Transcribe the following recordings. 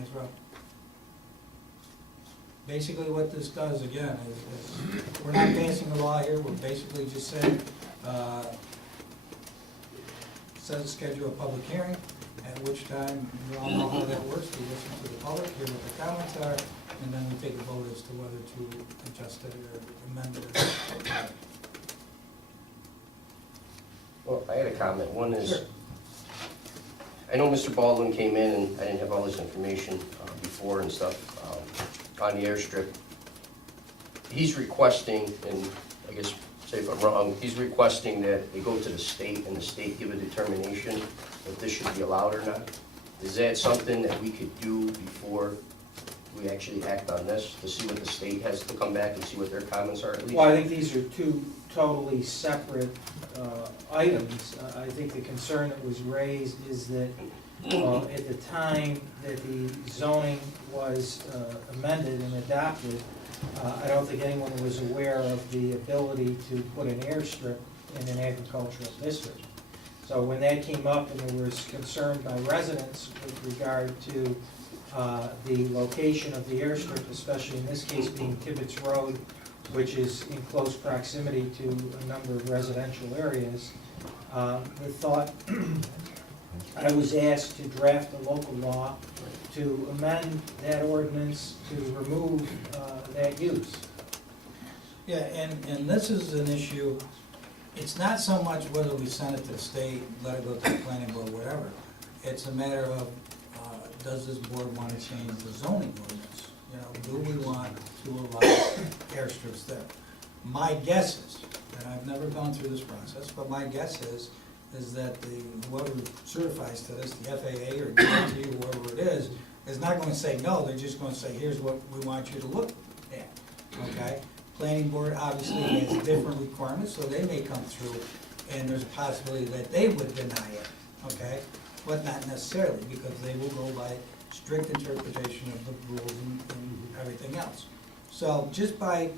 nice road. Basically what this does, again, is we're not passing a law here, we're basically just saying, says schedule a public hearing, at which time, we all know how that works, we listen to the public, hear what the comments are, and then we take a vote as to whether to adjust it or amend it. Well, I had a comment. One is, Sure. I know Mr. Baldwin came in and I didn't have all this information before and stuff on the airstrip. He's requesting, and I guess, say if I'm wrong, he's requesting that they go to the state and the state give a determination if this should be allowed or not. Is that something that we could do before we actually act on this, to see what the state has to come back and see what their comments are at least? Well, I think these are two totally separate items. I think the concern that was raised is that at the time that the zoning was amended and adopted, I don't think anyone was aware of the ability to put an airstrip in an agricultural district. So when that came up and there was concern by residents with regard to the location of the airstrip, especially in this case being Tibbetts Road, which is in close proximity to a number of residential areas, the thought, I was asked to draft a local law to amend that ordinance to remove that use. Yeah, and this is an issue, it's not so much whether we send it to the state, let it go to the planning board, whatever. It's a matter of, does this board want to change the zoning ordinance? You know, do we want to allow airstrips there? My guess is, and I've never gone through this process, but my guess is that whoever certifies to this, the FAA or DOT, whoever it is not going to say no, they're just going to say, here's what we want you to look at, okay? Planning board obviously has different requirements, so they may come through, and there's a possibility that they would deny it, okay? But not necessarily, because they will go by strict interpretation of the rules and everything else. So just by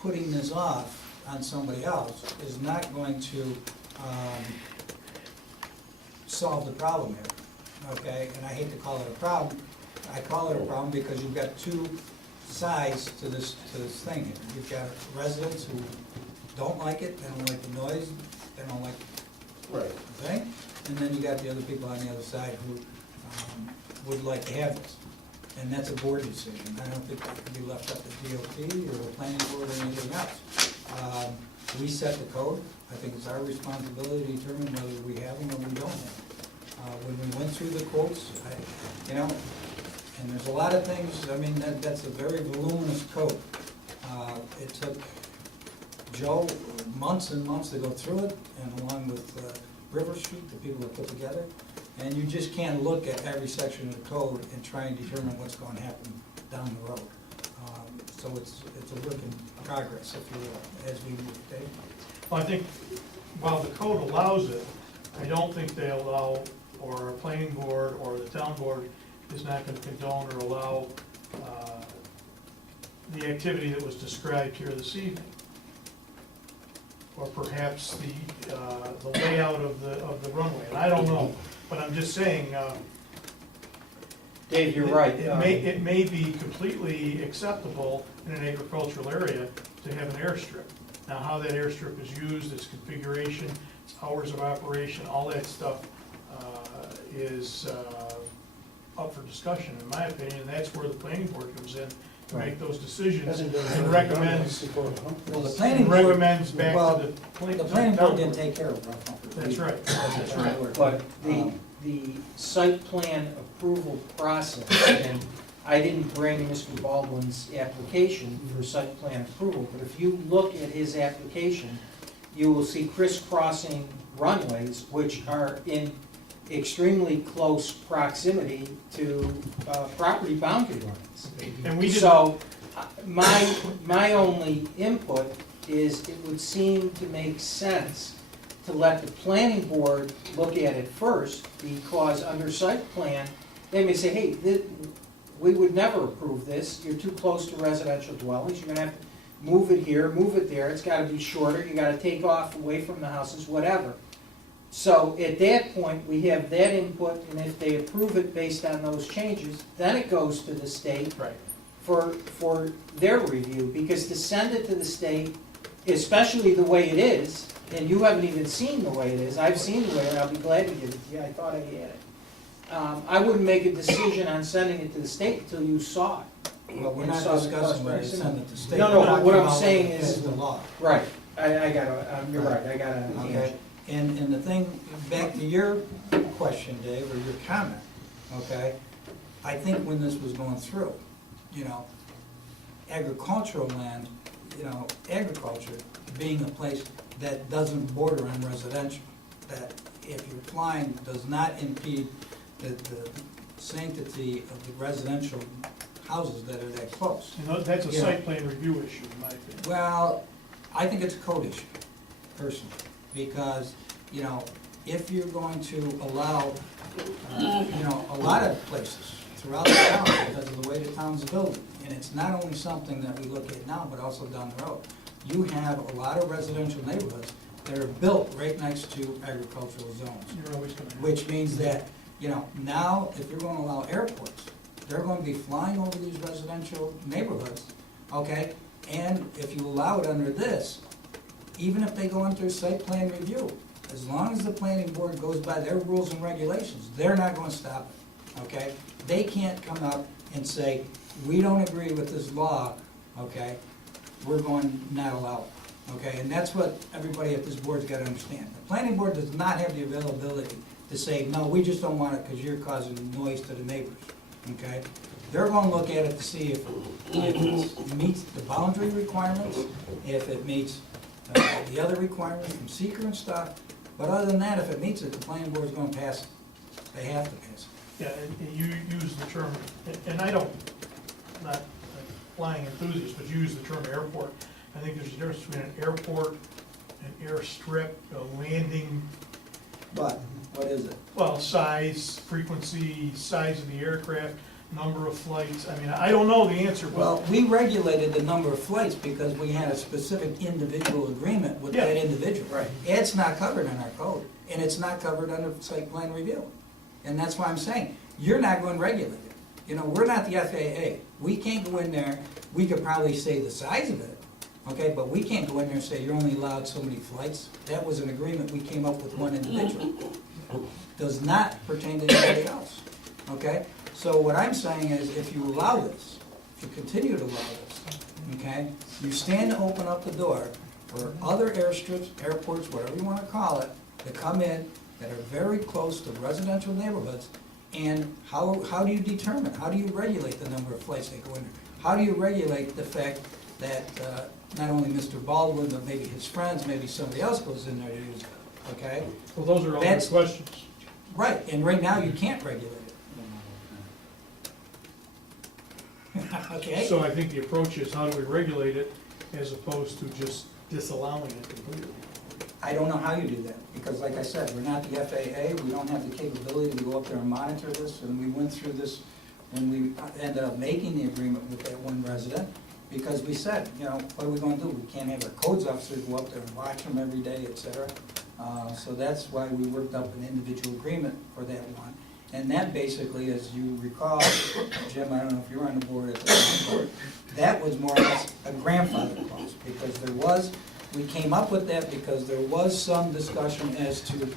putting this off on somebody else is not going to solve the problem here, okay? And I hate to call it a problem. I call it a problem because you've got two sides to this thing here. You've got residents who don't like it, they don't like the noise, they don't like the thing. And then you got the other people on the other side who would like to have this. And that's a board decision. I don't think that can be left up to DOT or the planning board or anything else. We set the code. I think it's our responsibility to determine whether we have them or we don't have them. When we went through the quotes, and there's a lot of things, I mean, that's a very voluminous code. It took Joe months and months to go through it, and along with River Street, the people that put together, and you just can't look at every section of the code and try and determine what's going to happen down the road. So it's a work in progress, if you will, as we move. Dave? Well, I think while the code allows it, I don't think they allow, or a planning board or the town board is not going to condone or allow the activity that was described here this evening. Or perhaps the layout of the runway, and I don't know, but I'm just saying. Dave, you're right. It may be completely acceptable in an agricultural area to have an airstrip. Now, how that airstrip is used, its configuration, its hours of operation, all that stuff is up for discussion, in my opinion, and that's where the planning board comes in to make those decisions and recommends. Well, the planning board recommends back to the planning board didn't take care of Rough Hunter. That's right, that's right. But the site plan approval process, and I didn't bring Mr. Baldwin's application for site plan approval, but if you look at his application, you will see crisscrossing runways, which are in extremely close proximity to property boundary lines. And we So, my only input is it would seem to make sense to let the planning board look at it first, because under site plan, they may say, hey, we would never approve this, you're too close to residential dwellings, you're gonna have to move it here, move it there, it's gotta be shorter, you gotta take off away from the houses, whatever. So at that point, we have that input, and if they approve it based on those changes, then it goes to the state Right. for their review, because to send it to the state, especially the way it is, and you haven't even seen the way it is, I've seen the way it is, I'll be glad to give it to you, I thought I had it. I wouldn't make a decision on sending it to the state until you saw it. Well, we're And not saw the discussing whether to cost send it to state. No, no, We're but what talking I'm about saying whether is- it's the law. Right, I got you're right, I got a Okay, tangent. and the thing, back to your question, Dave, or your comment, okay? I think when this was going through, you know, agricultural land, you know, agriculture being a place that doesn't border on residential, that if you're flying does not impede the sanctity of the residential houses that are that close. And that's a Yeah. site plan review issue, in my opinion. Well, I think it's a code issue, personally, because, you know, if you're going to allow, you know, a lot of places throughout the town, because of the way the town's built, and it's not only something that we look at now, but also down the road, you have a lot of residential neighborhoods that are built right next to agricultural zones, You're always gonna have. which means that, you know, now, if you're gonna allow airports, they're gonna be flying over these residential neighborhoods, okay? And if you allow it under this, even if they go into a site plan review, as long as the planning board goes by their rules and regulations, they're not gonna stop it, okay? They can't come up and say, we don't agree with this law, okay? We're going to not allow it, okay? And that's what everybody at this board's gotta understand. The planning board does not have the availability to say, no, we just don't want it because you're causing noise to the neighbors, okay? They're gonna look at it to see if it meets the boundary requirements, if it meets the other requirements from seeker and stuff. But other than that, if it meets it, the planning board's gonna pass it. They have to pass it. Yeah, and you use the term, and I don't, not a flying enthusiast, but you use the term airport. I think there's a difference between an airport, an airstrip, a landing, But, what is it? well, size, frequency, size of the aircraft, number of flights. I mean, I don't know the answer, but Well, we regulated the number of flights because we had a specific individual agreement with that Yeah. individual. Right. It's not covered in our code, and it's not covered under site plan review. And that's why I'm saying, you're not going to regulate it. You know, we're not the FAA. We can't go in there, we could probably say the size of it, okay, but we can't go in there and say you're only allowed so many flights. That was an agreement we came up with one individual. Does not pertain to anybody else, okay? So what I'm saying is, if you allow this, if you continue to allow this, okay, you stand to open up the door for other airstrips, airports, whatever you wanna call it, to come in that are very close to residential neighborhoods. And how do you determine, how do you regulate the number of flights that go in there? How do you regulate the fact that not only Mr. Baldwin, but maybe his friends, maybe somebody else goes in there to use it, okay? well, those are all good That's- questions. Right, and right now you can't regulate it. Okay? So I think the approach is how do we regulate it as opposed to just disallowing it completely. I don't know how you do that, because like I said, we're not the FAA, we don't have the capability to go up there and monitor this, and we went through this when we ended up making the agreement with that one resident, because we said, you know, what are we gonna do? We can't have our codes officers go up there and watch them every day, et cetera. So that's why we worked up an individual agreement for that one. And that basically, as you recall, Jim, I don't know if you were on the board at the time, that was more or less a grandfather clause, because there was, we came up with that because there was some discussion as to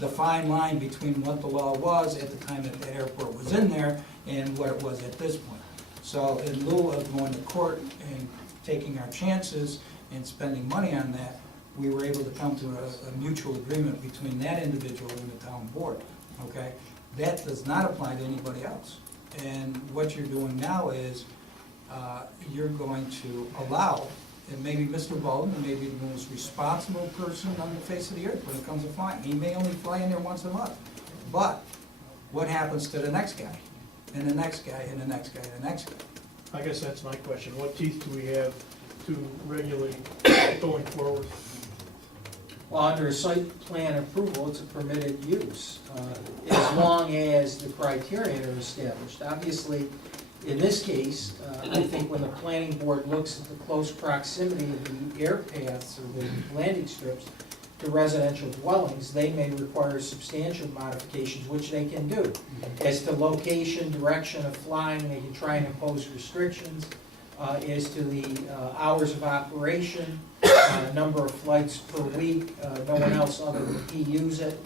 the fine line between what the law was at the time that the airport was in there and what it was at this point. So in lieu of going to court and taking our chances and spending money on that, we were able to come to a mutual agreement between that individual and the town board, okay? That does not apply to anybody else. And what you're doing now is, you're going to allow, and maybe Mr. Baldwin may be the most responsible person on the face of the earth when it comes to flying. He may only fly in there once a month. But what happens to the next guy, and the next guy, and the next guy, and the next guy? I guess that's my question. What teeth do we have to regulate going forward? Well, under a site plan approval, it's a permitted use, as long as the criteria are established. Obviously, in this case, I think when the planning board looks at the close proximity of the air paths or the landing strips, to residential dwellings, they may require substantial modifications, which they can do. As to location, direction of flying, they can try and impose restrictions. As to the hours of operation, number of flights per week, no one else other than he use it.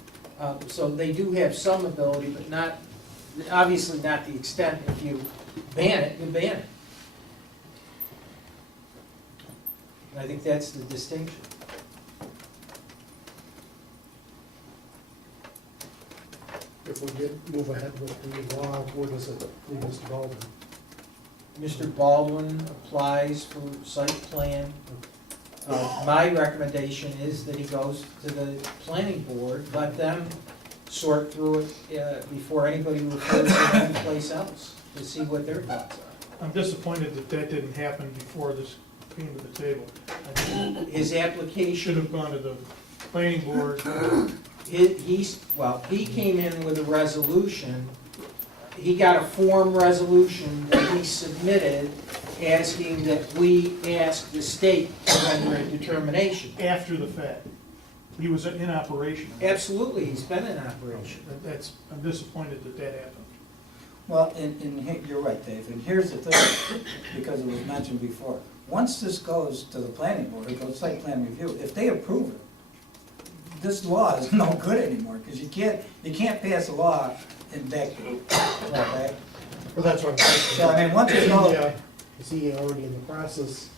So they do have some ability, but not, obviously not the extent. If you ban it, you ban it. And I think that's the distinction. If we did move ahead with the law, where does it leave Mr. Baldwin? Mr. Baldwin applies for site plan. My recommendation is that he goes to the planning board, let them sort through it before anybody refers it anyplace else, to see what their thoughts are. I'm disappointed that that didn't happen before this came to the table. I think His it should application, have gone to the planning board. he came in with a resolution. He got a form resolution that he submitted asking that we ask the state to render a determination. After the fact. He was in operation. Absolutely, he's been in operation. I'm disappointed that that happened. Well, you're right, Dave, and here's the thing, because it was mentioned before. Once this goes to the planning board, it goes site plan review, if they approve it, this law is no good anymore, because you can't pass a law in decade, okay? Well, that's what I'm saying. So, I mean, once it goes, Is he already in the process?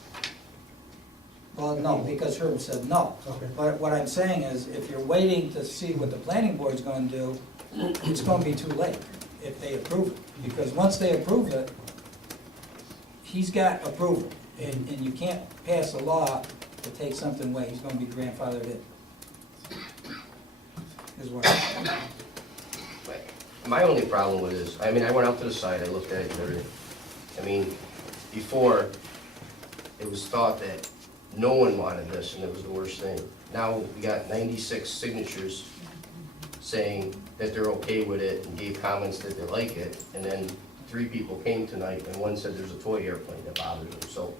well, no, because Herb said no. Okay. But what I'm saying is, if you're waiting to see what the planning board's gonna do, it's gonna be too late if they approve it. Because once they approve it, he's got approval, and you can't pass a law to take something away, he's gonna be grandfathered in. Is what I'm saying. My only problem with this, I mean, I went out to the site, I looked at it and everything. I mean, before, it was thought that no one wanted this, and it was the worst thing. Now, we got 96 signatures saying that they're okay with it and gave comments that they like it, and then 3 people came tonight, and one said there's a toy airplane that bothers them, so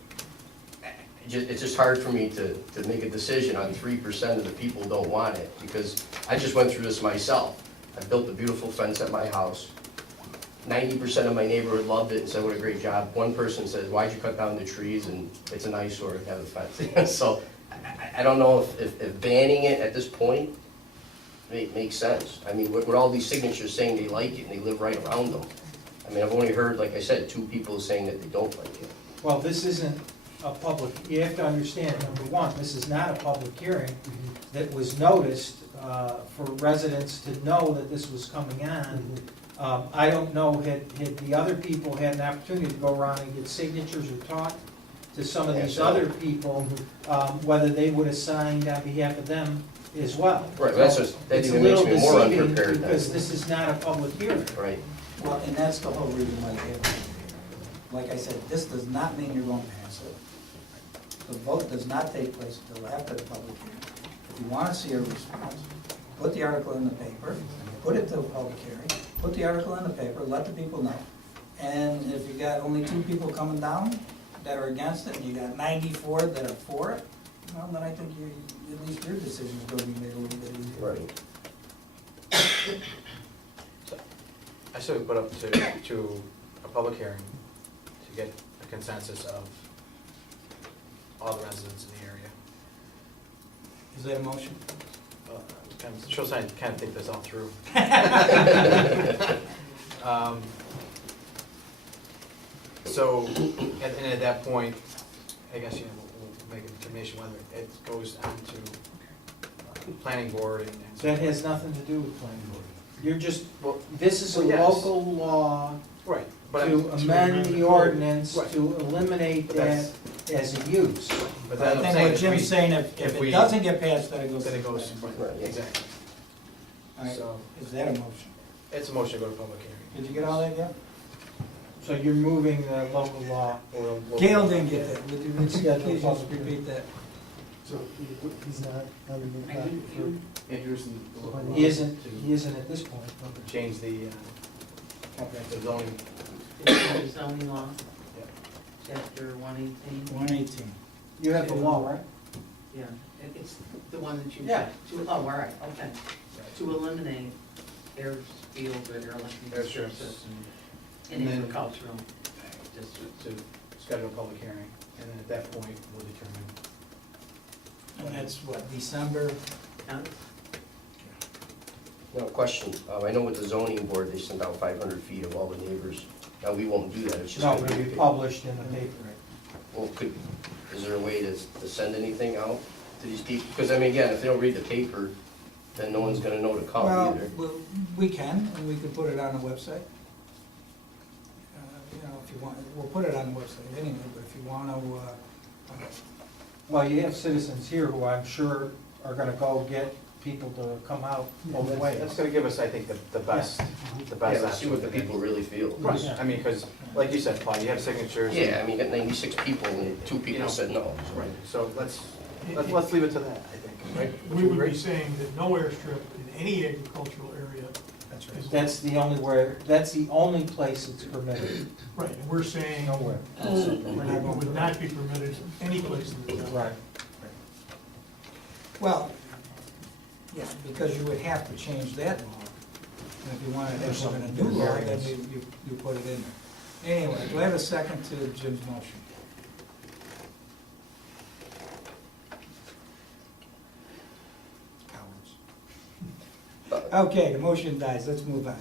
it's just hard for me to make a decision on 3% of the people don't want it, because I just went through this myself. I built a beautiful fence at my house. 90% of my neighborhood loved it and said, what a great job. One person says, why'd you cut down the trees, and it's an eyesore to have a fence. So I don't know if banning it at this point makes sense. I mean, with all these signatures saying they like it and they live right around them. I mean, I've only heard, like I said, 2 people saying that they don't like it. Well, this isn't a public, you have to understand, number one, this is not a public hearing that was noticed for residents to know that this was coming on. I don't know, had the other people had an opportunity to go around and get signatures or talk to some of these other people, whether they would have signed on behalf of them as well. Right, that even makes me more unprepared then. Because this is not a public hearing. Right. Well, and that's the whole reason why they have it. Like I said, this does not mean you're going to pass it. The vote does not take place until after the public hearing. If you want to see a response, put the article in the paper, put it to a public hearing, put the article in the paper, let the people know. And if you got only 2 people coming down that are against it, and you got 94 that are for it, well, then I think at least your decision is going to be made a little bit easier. Right. I say we put up to a public hearing to get a consensus of all the residents in the area. Is that a motion? She'll say, kind of think this all through. So, and at that point, I guess, we'll make a determination whether it goes on to planning board and. That has nothing to do with planning board. You're just, Well, this is a Well, yes. local law right, but to amend the ordinance Right. to eliminate But that that's- as a use. but I then I'm think saying what if Jim's we- saying, if we- it doesn't get passed, then it goes. then it goes, Right, yeah. exactly. All right, So, is that a motion? it's a motion to go to public hearing. Did you get all that, yet? So you're moving the local law. We'll- Gail didn't get that. Would you Schedule please just public hearing. repeat that? So he's not under the copy for. He isn't at this point. Change the zoning. The zoning law, Yeah. chapter 118. 118. You have the law, right? Yeah, it's the one that you. Yeah. Oh, all right, okay. To eliminate airfield or airlifting Airstrips districts and in then- agricultural districts. to schedule a public hearing, and then at that point, we'll determine. And that's what, December? And No, question, I know with the zoning board, they sent out 500 feet of all the neighbors. Now, we won't do that, it's just No, gonna it'll be. be published in the paper. Well, is there a way to send anything out to these people? Because, I mean, again, if they don't read the paper, then no one's gonna know to come Well, either. we can, and we could put it on the website. You know, if you want, we'll put it on the website anyway, but if you want to, Well, you have citizens here who I'm sure are gonna go get people to come out both ways. That's gonna give us, I think, the best, the best. Yeah, let's see what the people really feel. Right, Yeah. I mean, because, like you said, Paul, you have signatures. Yeah, I mean, you got 96 people and 2 You people know. said no. Right, so let's leave it to that, I think, right? Would We you would agree? be saying that no airstrip in any agricultural area that's is. That's the only place it's permitted, Right, and we're saying nowhere. it would not be permitted any place in the town. Right. Well, yeah, because you would have to change that law. And if you want to have some a new law, then you put it in there. Anyway, do I have a second to Jim's motion? Cowards. Okay, the motion dies, let's move on.